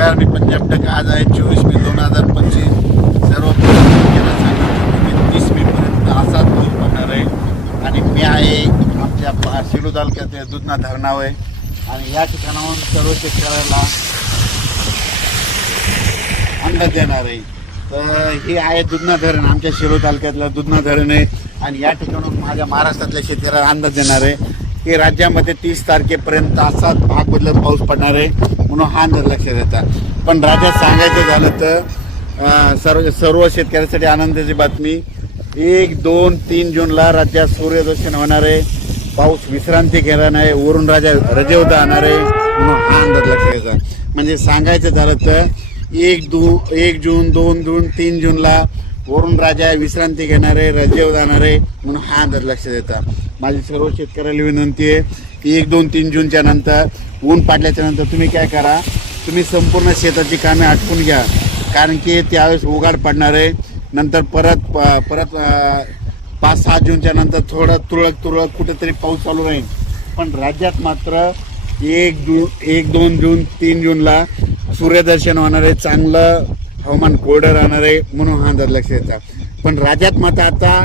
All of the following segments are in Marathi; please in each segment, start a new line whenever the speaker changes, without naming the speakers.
नमस्कार मी पंजाब टक आज आहे चोवीस मे दोन हजार पंचवीस. सर्व तीस मे पर्यंत असाच पाऊस पडणार आहे आणि मी आहे आमच्या पा- सेलू तालुक्याच्या दुधना धरणावर आहे. आणि या ठिकाणाहून सर्व शेतकऱ्याला अंदाज देणार आहे. तर हे आहे दुधना धरण आमच्या शिरू तालुक्यातलं दुधना धरण आहे आणि या ठिकाणून माझ्या महाराष्ट्रातल्या शेतकऱ्याला अंदाज देणार आहे. की राज्यामध्ये तीस तारखेपर्यंत असाच भाग बदलत पाऊस पडणार आहे. म्हणून हा निर्लक्ष लक्षात पण राज्यात सांगायचं झालं तर सर्व सर्व शेतकऱ्यासाठी आनंदाची बातमी. एक दोन तीन जूनला राज्यात सूर्यदर्शन होणार आहे. पाऊस विश्रांती घेणार नाही वरून राजा रजेवता आणणार आहे. म्हणून हा अंदाज लक्षात म्हणजे सांगायचं झालं तर एक दू एक जून दोन जून तीन जूनला वरून राजा विश्रांती घेणार आहे रजेवर जाणार आहे. म्हणून हा अंदाज लक्षात येतात माझी सर्व शेतकऱ्याला विनंती आहे की एक दोन तीन जूनच्या नंतर ऊन पाडल्याच्या नंतर तुम्ही काय करा तुम्ही संपूर्ण शेताची कामे आटपून घ्या. कारण की त्यावेळेस उघाड पडणार आहे. नंतर परत प- परत पाच सहा जूनच्या नंतर थोडं तुरळक तुरळक कुठेतरी पाऊस चालू राहील. पण राज्यात मात्र एक जून एक दोन जून तीन जूनला सूर्यदर्शन होणार आहे. चांगलं हवामान कोरडं राहणार आहे म्हणून हा अंदाज लक्षात येतात पण राज्यात मात्र आता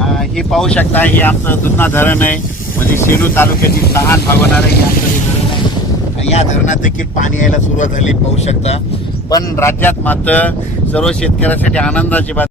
हे पाहू शकता हे आमचं दुधना धरण आहे. म्हणजे सेलू तालुक्यातील लहान भागवणार आहे हे आमचं हे धरण आहे. या धरणात देखील पाणी यायला सुरुवात झाली पाहू शकता. पण राज्यात मात्र सर्व शेतकऱ्यासाठी आनंदाची बातमी